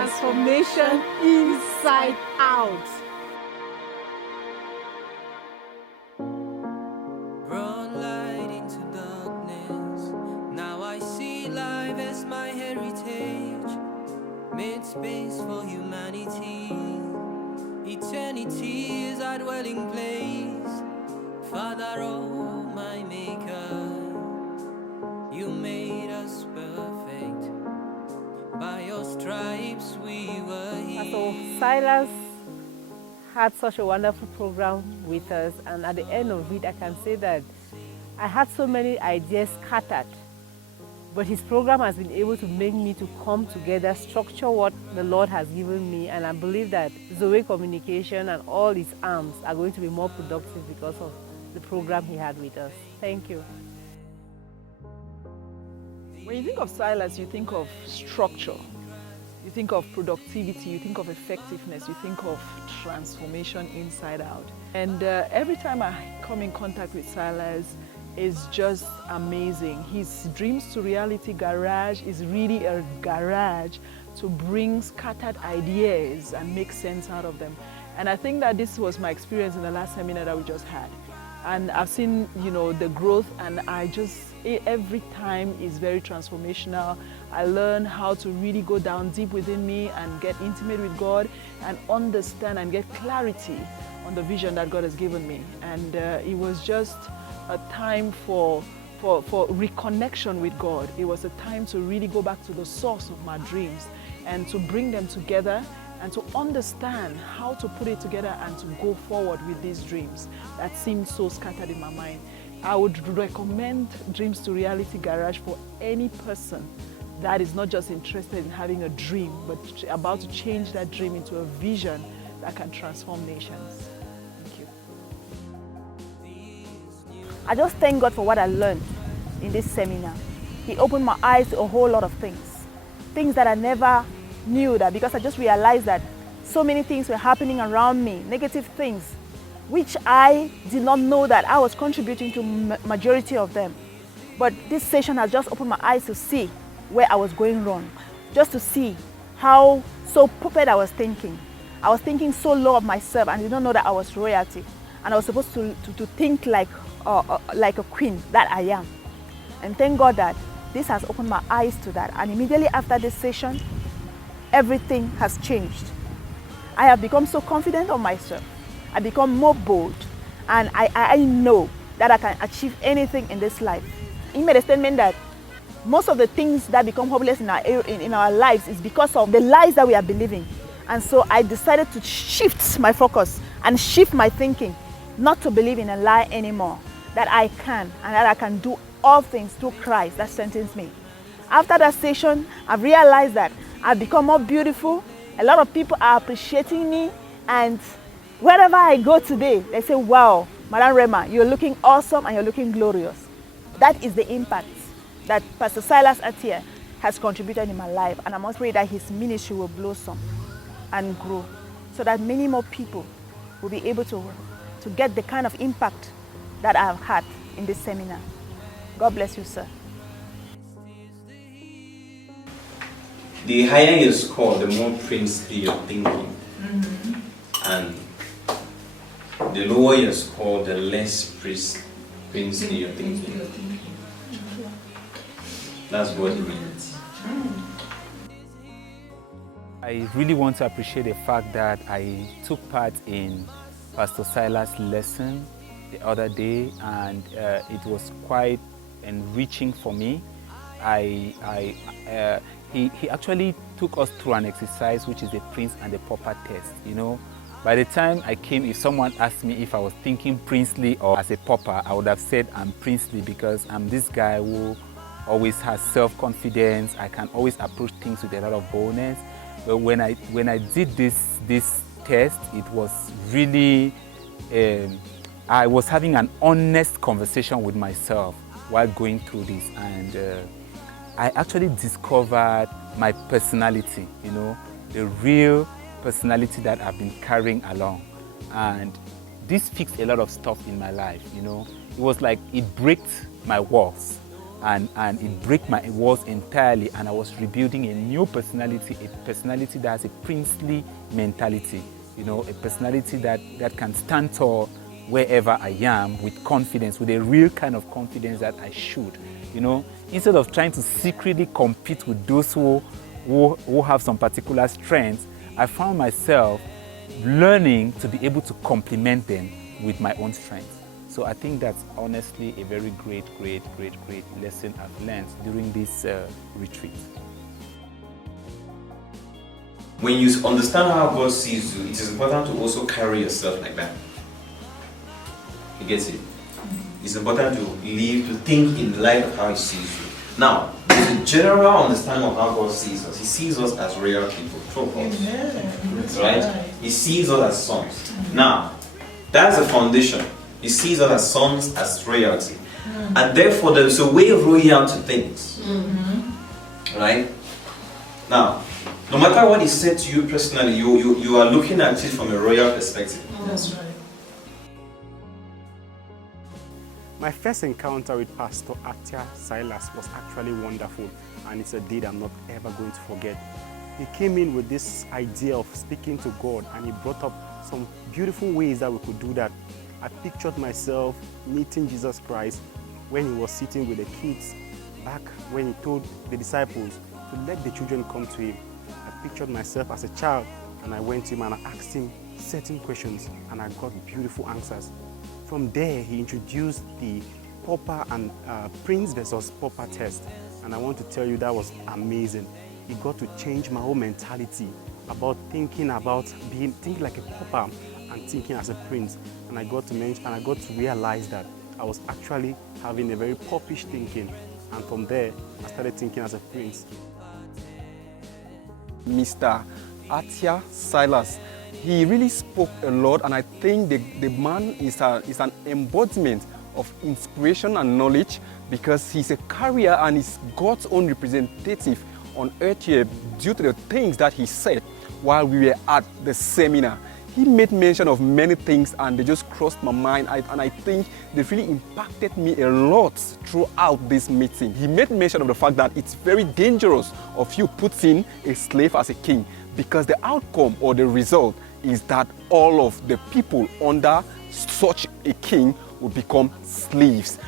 transformation inside out. Brought light into darkness. Now I see life as my heritage. Made space for humanity. Eternity is our dwelling place. Father, oh my maker, you made us perfect. By your stripes we were healed. So Silas had such a wonderful program with us, and at the end of it, I can say that I had so many ideas scattered, but his program has been able to make me to come together, structure what the Lord has given me, and I believe that Zoe Communication and all its arms are going to be more productive because of the program he had with us. Thank you. When you think of Silas, you think of structure, you think of productivity, you think of effectiveness, you think of transformation inside out. And every time I come in contact with Silas, it's just amazing. His Dreams to Reality Garage is really a garage to bring scattered ideas and make sense out of them. And I think that this was my experience in the last seminar that we just had. And I've seen, the growth, and every time is very transformational. I learn how to really go down deep within me and get intimate with God and understand and get clarity on the vision that God has given me. And it was just a time for reconnection with God. It was a time to really go back to the source of my dreams and to bring them together and to understand how to put it together and to go forward with these dreams that seemed so scattered in my mind. I would recommend Dreams to Reality Garage for any person that is not just interested in having a dream, but about to change that dream into a vision that can transform nations. Thank you. I just thank God for what I learned in this seminar. He opened my eyes to a whole lot of things that I never knew, that because I just realized that so many things were happening around me, negative things, which I did not know that I was contributing to majority of them. But this session has just opened my eyes to see where I was going wrong, just to see how so puppet I was thinking. I was thinking so low of myself and did not know that I was royalty. And I was supposed to think like a queen that I am. And thank God that this has opened my eyes to that. And immediately after this session, everything has changed. I have become so confident of myself. I become more bold, and I know that I can achieve anything in this life. He made a statement that most of the things that become hopeless in our lives is because of the lies that we are believing. And so I decided to shift my focus and shift my thinking, not to believe in a lie anymore, that I can and that I can do all things through Christ that strengthens me. After that session, I've realized that I've become more beautiful. A lot of people are appreciating me, and wherever I go today, they say, wow, Madam Rema, you're looking awesome and you're looking glorious. That is the impact that Pastor Silas Atia has contributed in my life, and I must pray that his ministry will blossom and grow so that many more people will be able to get the kind of impact that I have had in this seminar. God bless you, sir. The higher your score, the more princely you're thinking. And the lower your score, the less princely you're thinking. That's what it means. I really want to appreciate the fact that I took part in Pastor Silas' lesson the other day, and it was quite enriching for me. He actually took us through an exercise which is the Prince and the Pauper test. By the time I came, if someone asked me if I was thinking princely or as a pauper, I would have said I'm princely because I'm this guy who always has self-confidence. I can always approach things with a lot of boldness. But when I did this test, it was really, I was having an honest conversation with myself while going through this, and I actually discovered my personality, the real personality that I've been carrying along. And this fixed a lot of stuff in my life, It was like it broke my walls. and it broke my walls entirely, and I was rebuilding a new personality, a personality that has a princely mentality, you know, a personality that can stand tall wherever I am with confidence, with a real kind of confidence that I should, you know, instead of trying to secretly compete with those who have some particular strengths. I found myself learning to be able to complement them with my own strengths. So I think that's honestly a very great lesson I've learned during this retreat. When you understand how God sees you, it is important to also carry yourself like that. You get it? It's important to live, to think in light of how He sees you. Now, there's a general understanding of how God sees us. He sees us as real people, true us. Right? He sees us as sons. Now, that's the foundation. He sees us as sons, as royalty. And therefore, there's a way of royal to things. Right? Now, no matter what He said to you personally, you are looking at it from a royal perspective. That's right. My first encounter with Pastor Atia Silas was actually wonderful, and it's a day that I'm not ever going to forget. He came in with this idea of speaking to God, and he brought up some beautiful ways that we could do that. I pictured myself meeting Jesus Christ when He was sitting with the kids, back when He told the disciples to let the children come to Him. I pictured myself as a child, and I went to Him and I asked Him certain questions, and I got beautiful answers. From there, He introduced the pauper and prince versus pauper test, and I want to tell you that was amazing. He got to change my whole mentality about thinking like a pauper and thinking as a prince. And I got to realize that I was actually having a very paupish thinking, and from there, I started thinking as a prince. Mr. Atia Silas, he really spoke a lot, and I think the man is an embodiment of inspiration and knowledge, because he's a carrier and he's God's own representative on earth here due to the things that he said while we were at the seminar. He made mention of many things and they just crossed my mind, and I think they really impacted me a lot throughout this meeting. He made mention of the fact that it's very dangerous of you putting a slave as a king, because the outcome or the result is that all of the people under such a king will become slaves.